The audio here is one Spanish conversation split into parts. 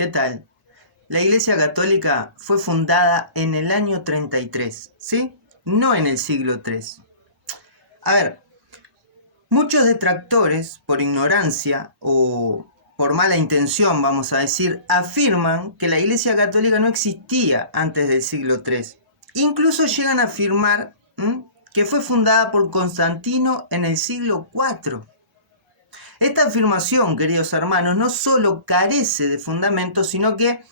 ¿Qué tal? La Iglesia Católica fue fundada en el año 33, ¿sí? No en el siglo III. A ver, muchos detractores, por ignorancia o por mala intención, vamos a decir, afirman que la Iglesia Católica no existía antes del siglo III. Incluso llegan a afirmar que fue fundada por Constantino en el siglo IV. Esta afirmación, queridos hermanos, no solo carece de fundamento, sino que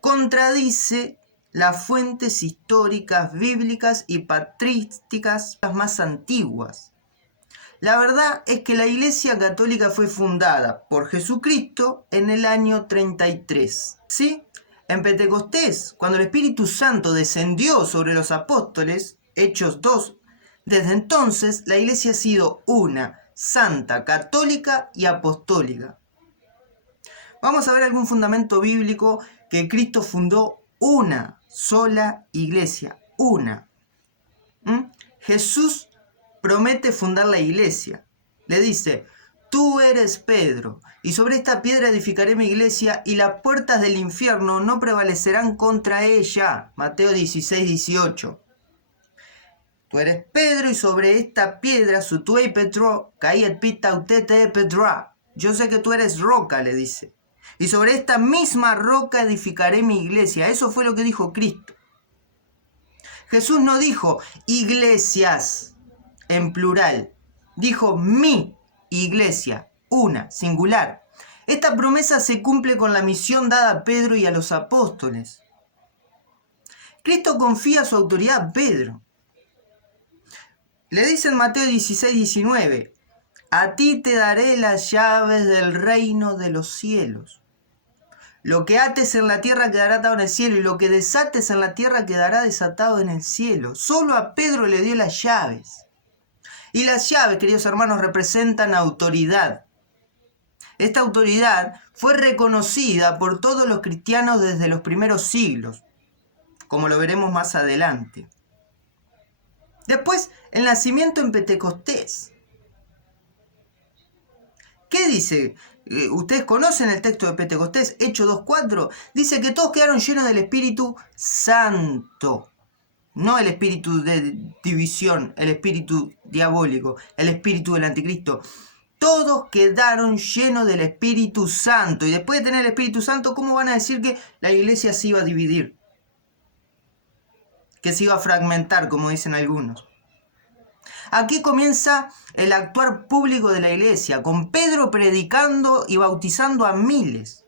contradice las fuentes históricas, bíblicas y patrísticas más antiguas. La verdad es que la Iglesia Católica fue fundada por Jesucristo en el año 33, ¿sí? En Pentecostés, cuando el Espíritu Santo descendió sobre los apóstoles, Hechos 2, desde entonces la Iglesia ha sido una, santa, católica y apostólica. Vamos a ver algún fundamento bíblico que Cristo fundó una sola iglesia, una. Jesús promete fundar la iglesia. Le dice, tú eres Pedro, y sobre esta piedra edificaré mi iglesia, y las puertas del infierno no prevalecerán contra ella. Mateo 16, 18. Tú eres Pedro, y sobre esta piedra, sutuei Petro, caíet pita utete Petra. Yo sé que tú eres roca, le dice. Y sobre esta misma roca edificaré mi iglesia. Eso fue lo que dijo Cristo. Jesús no dijo iglesias en plural. Dijo mi iglesia, una, singular. Esta promesa se cumple con la misión dada a Pedro y a los apóstoles. Cristo confía su autoridad a Pedro. Le dice en Mateo 16, 19, a ti te daré las llaves del reino de los cielos. Lo que ates en la tierra quedará atado en el cielo, y lo que desates en la tierra quedará desatado en el cielo. Solo a Pedro le dio las llaves. Y las llaves, queridos hermanos, representan autoridad. Esta autoridad fue reconocida por todos los cristianos desde los primeros siglos, como lo veremos más adelante. Después, el nacimiento en Pentecostés. ¿Qué dice? Ustedes conocen el texto de Pentecostés, Hechos 2:4. Dice que todos quedaron llenos del Espíritu Santo. No el espíritu de división, el espíritu diabólico, el espíritu del anticristo. Todos quedaron llenos del Espíritu Santo. Y después de tener el Espíritu Santo, ¿cómo van a decir que la iglesia se iba a dividir? Que se iba a fragmentar, como dicen algunos. Aquí comienza el actuar público de la iglesia, con Pedro predicando y bautizando a miles.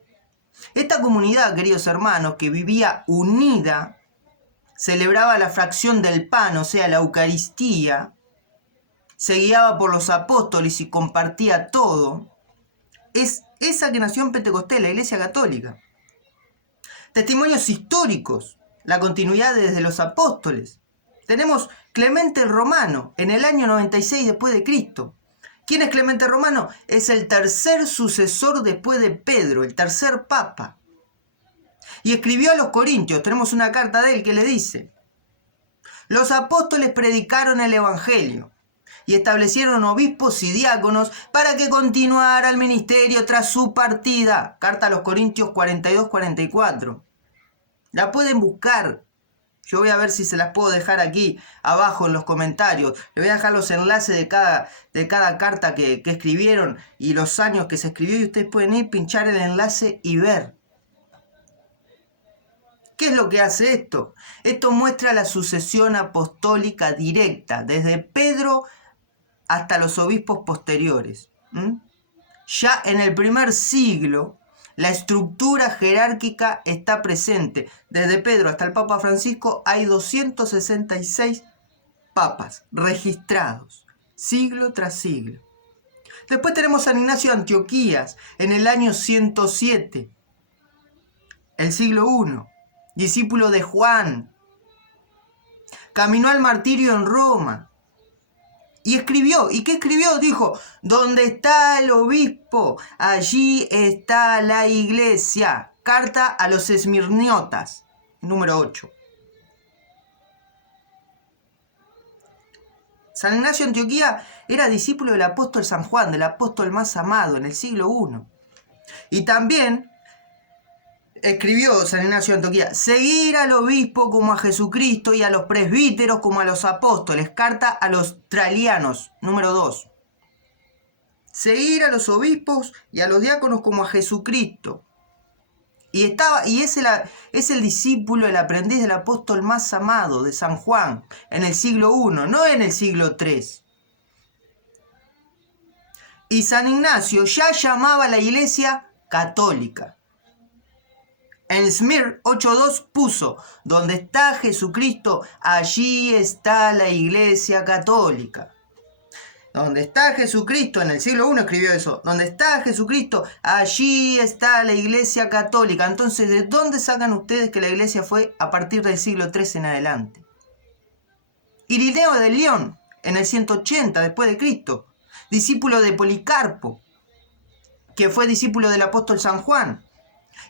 Esta comunidad, queridos hermanos, que vivía unida, celebraba la fracción del pan, o sea, la Eucaristía, se guiaba por los apóstoles y compartía todo. Es esa que nació en Pentecostés, la Iglesia Católica. Testimonios históricos, la continuidad desde los apóstoles. Tenemos Clemente el Romano, en el año 96 después de Cristo. ¿Quién es Clemente Romano? Es el tercer sucesor después de Pedro, el tercer papa. Y escribió a los Corintios, tenemos una carta de él que le dice, los apóstoles predicaron el evangelio y establecieron obispos y diáconos para que continuara el ministerio tras su partida. Carta a los Corintios 42-44. La pueden buscar. Yo voy a ver si se las puedo dejar aquí abajo en los comentarios. Le voy a dejar los enlaces de cada carta que escribieron y los años que se escribió, y ustedes pueden ir, pinchar el enlace y ver. ¿Qué es lo que hace esto? Esto muestra la sucesión apostólica directa, desde Pedro hasta los obispos posteriores. Ya en el primer siglo, la estructura jerárquica está presente. Desde Pedro hasta el Papa Francisco hay 266 papas registrados, siglo tras siglo. Después tenemos a San Ignacio de Antioquías, en el año 107, el siglo I, discípulo de Juan. Caminó al martirio en Roma. Y escribió. ¿Y qué escribió? Dijo, donde está el obispo, allí está la iglesia. Carta a los Esmirniotas, número 8. San Ignacio de Antioquía era discípulo del apóstol San Juan, del apóstol más amado, en el siglo I. Y también escribió San Ignacio de Antioquía: seguir al obispo como a Jesucristo y a los presbíteros como a los apóstoles. Carta a los Tralianos, número 2. Seguir a los obispos y a los diáconos como a Jesucristo. Y es el discípulo, el aprendiz del apóstol más amado, de San Juan, en el siglo I, no en el siglo III. Y San Ignacio ya llamaba a la iglesia católica. En Smir 8.2 puso: donde está Jesucristo, allí está la iglesia católica. Donde está Jesucristo, en el siglo I escribió eso: donde está Jesucristo, allí está la iglesia católica. Entonces, ¿de dónde sacan ustedes que la iglesia fue a partir del siglo III en adelante? Irineo de León, en el 180 después de Cristo, discípulo de Policarpo, que fue discípulo del apóstol San Juan.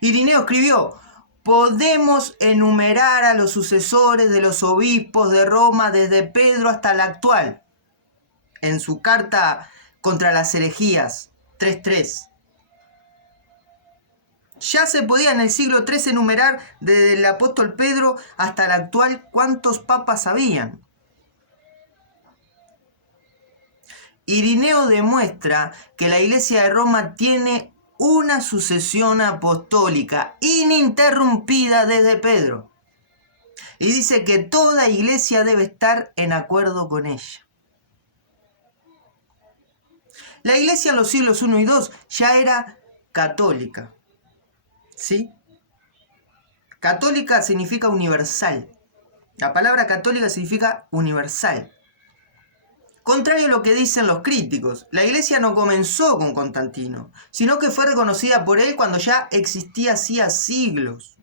Irineo escribió: podemos enumerar a los sucesores de los obispos de Roma desde Pedro hasta el actual, en su carta contra las herejías 3.3. Ya se podía en el siglo III enumerar desde el apóstol Pedro hasta el actual cuántos papas habían. Irineo demuestra que la Iglesia de Roma tiene una sucesión apostólica ininterrumpida desde Pedro. Y dice que toda iglesia debe estar en acuerdo con ella. La iglesia en los siglos I y II ya era católica. ¿Sí? Católica significa universal. La palabra católica significa universal. Contrario a lo que dicen los críticos, la iglesia no comenzó con Constantino, sino que fue reconocida por él cuando ya existía hacía siglos.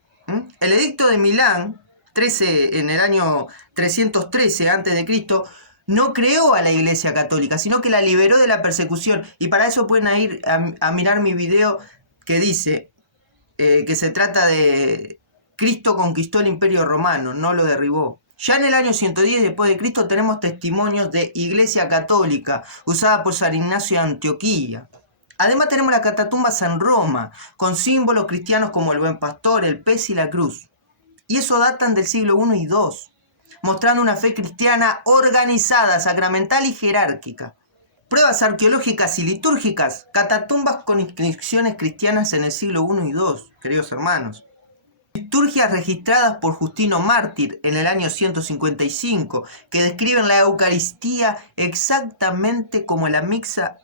El edicto de Milán, en el año 313 a.C., no creó a la iglesia católica, sino que la liberó de la persecución. Y para eso pueden ir a mirar mi video que dice que se trata de Cristo conquistó el Imperio Romano, no lo derribó. Ya en el año 110 después de Cristo tenemos testimonios de iglesia católica usada por San Ignacio de Antioquía. Además tenemos las catatumbas en Roma, con símbolos cristianos como el buen pastor, el pez y la cruz. Y eso datan del siglo I y II, mostrando una fe cristiana organizada, sacramental y jerárquica. Pruebas arqueológicas y litúrgicas, catatumbas con inscripciones cristianas en el siglo I y II, queridos hermanos. Liturgias registradas por Justino Mártir en el año 155, que describen la Eucaristía exactamente como la misa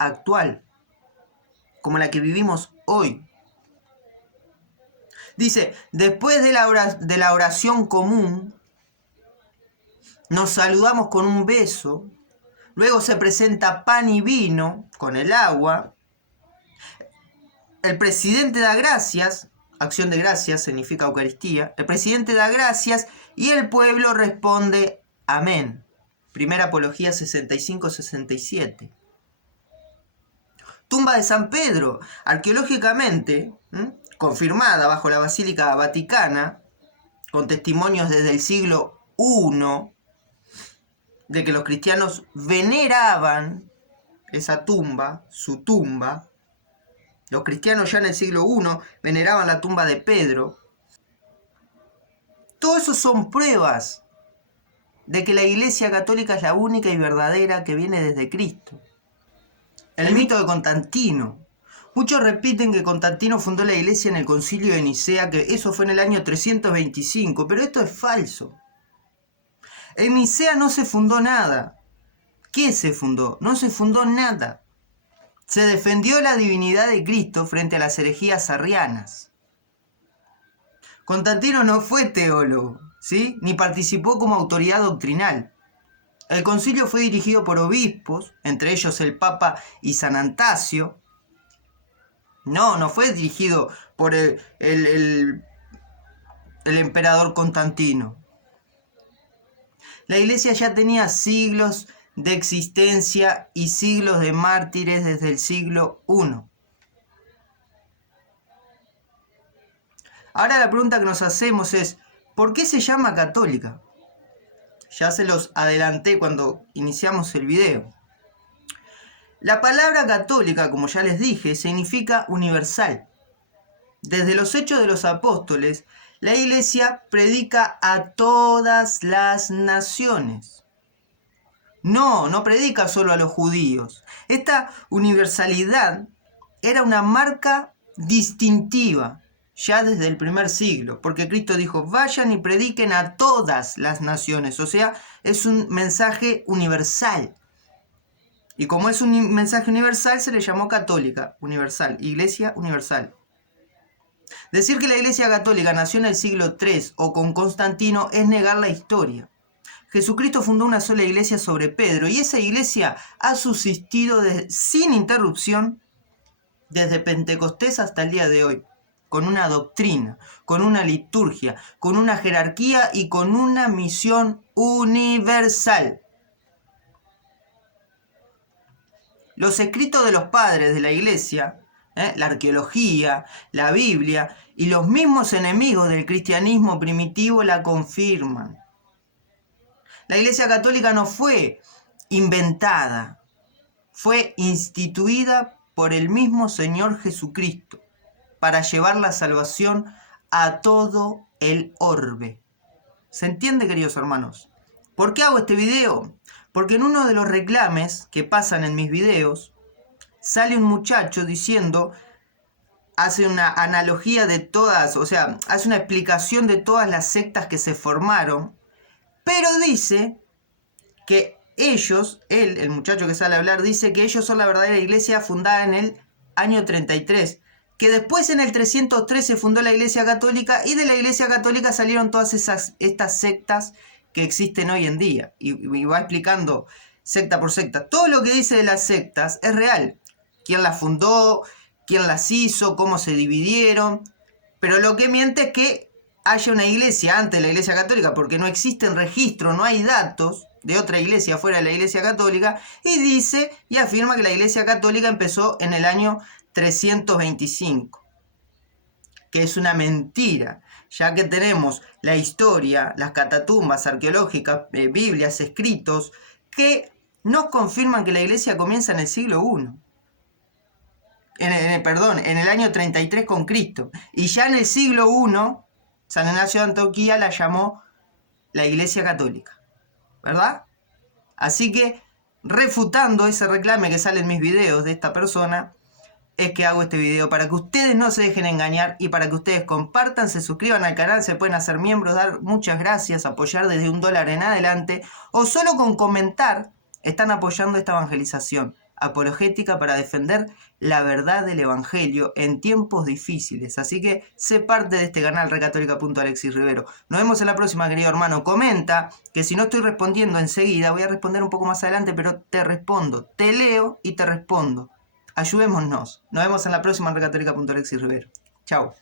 actual, como la que vivimos hoy. Dice: después de la oración común, nos saludamos con un beso, luego se presenta pan y vino con el agua, el presidente da gracias. Acción de gracias significa Eucaristía. El presidente da gracias y el pueblo responde amén. Primera Apología 65-67. Tumba de San Pedro, arqueológicamente confirmada bajo la Basílica Vaticana, con testimonios desde el siglo I de que los cristianos veneraban esa tumba, su tumba. Los cristianos ya en el siglo I veneraban la tumba de Pedro. Todo eso son pruebas de que la Iglesia Católica es la única y verdadera que viene desde Cristo. El mito de Constantino. Muchos repiten que Constantino fundó la Iglesia en el Concilio de Nicea, que eso fue en el año 325, pero esto es falso. En Nicea no se fundó nada. ¿Qué se fundó? No se fundó nada. Se defendió la divinidad de Cristo frente a las herejías arrianas. Constantino no fue teólogo, ¿sí? Ni participó como autoridad doctrinal. El concilio fue dirigido por obispos, entre ellos el Papa y San Antasio. No fue dirigido por el emperador Constantino. La iglesia ya tenía siglos de existencia y siglos de mártires desde el siglo I. Ahora la pregunta que nos hacemos es: ¿por qué se llama católica? Ya se los adelanté cuando iniciamos el video. La palabra católica, como ya les dije, significa universal. desde los Hechos de los Apóstoles, la Iglesia predica a todas las naciones. No predica solo a los judíos. Esta universalidad era una marca distintiva ya desde el primer siglo, porque Cristo dijo, vayan y prediquen a todas las naciones, o sea, es un mensaje universal. Y como es un mensaje universal, se le llamó católica, universal, Iglesia universal. Decir que la Iglesia católica nació en el siglo III o con Constantino es negar la historia. Jesucristo fundó una sola iglesia sobre Pedro y esa iglesia ha subsistido sin interrupción desde Pentecostés hasta el día de hoy, con una doctrina, con una liturgia, con una jerarquía y con una misión universal. Los escritos de los padres de la iglesia, la arqueología, la Biblia y los mismos enemigos del cristianismo primitivo la confirman. La Iglesia Católica no fue inventada, fue instituida por el mismo Señor Jesucristo para llevar la salvación a todo el orbe. ¿Se entiende, queridos hermanos? ¿Por qué hago este video? Porque en uno de los reclames que pasan en mis videos, sale un muchacho diciendo, hace una analogía de todas, o sea, hace una explicación de todas las sectas que se formaron, pero dice que ellos, el muchacho que sale a hablar, dice que ellos son la verdadera iglesia fundada en el año 33, que después en el 303 se fundó la Iglesia Católica y de la Iglesia Católica salieron todas estas sectas que existen hoy en día. Y va explicando secta por secta. Todo lo que dice de las sectas es real. Quién las fundó, quién las hizo, cómo se dividieron. Pero lo que miente es que haya una iglesia antes de la Iglesia Católica, porque no existen registros, no hay datos de otra iglesia fuera de la Iglesia Católica, y dice y afirma que la Iglesia Católica empezó en el año 325, que es una mentira, ya que tenemos la historia, las catatumbas arqueológicas, Biblias, escritos, que nos confirman que la iglesia comienza en el siglo I. En el año 33 con Cristo. Y ya en el siglo I, San Ignacio de Antioquía la llamó la Iglesia Católica. ¿Verdad? Así que, refutando ese reclame que sale en mis videos de esta persona, es que hago este video para que ustedes no se dejen engañar y para que ustedes compartan, se suscriban al canal, se pueden hacer miembros, dar muchas gracias, apoyar desde $1 en adelante, o solo con comentar están apoyando esta evangelización apologética para defender la verdad del evangelio en tiempos difíciles. Así que sé parte de este canal, recatólica.alexis Rivero. Nos vemos en la próxima, querido hermano. Comenta, que si no estoy respondiendo enseguida, voy a responder un poco más adelante, pero te respondo, te leo y te respondo. Ayudémonos. Nos vemos en la próxima en recatólica.alexis Rivero. Chao.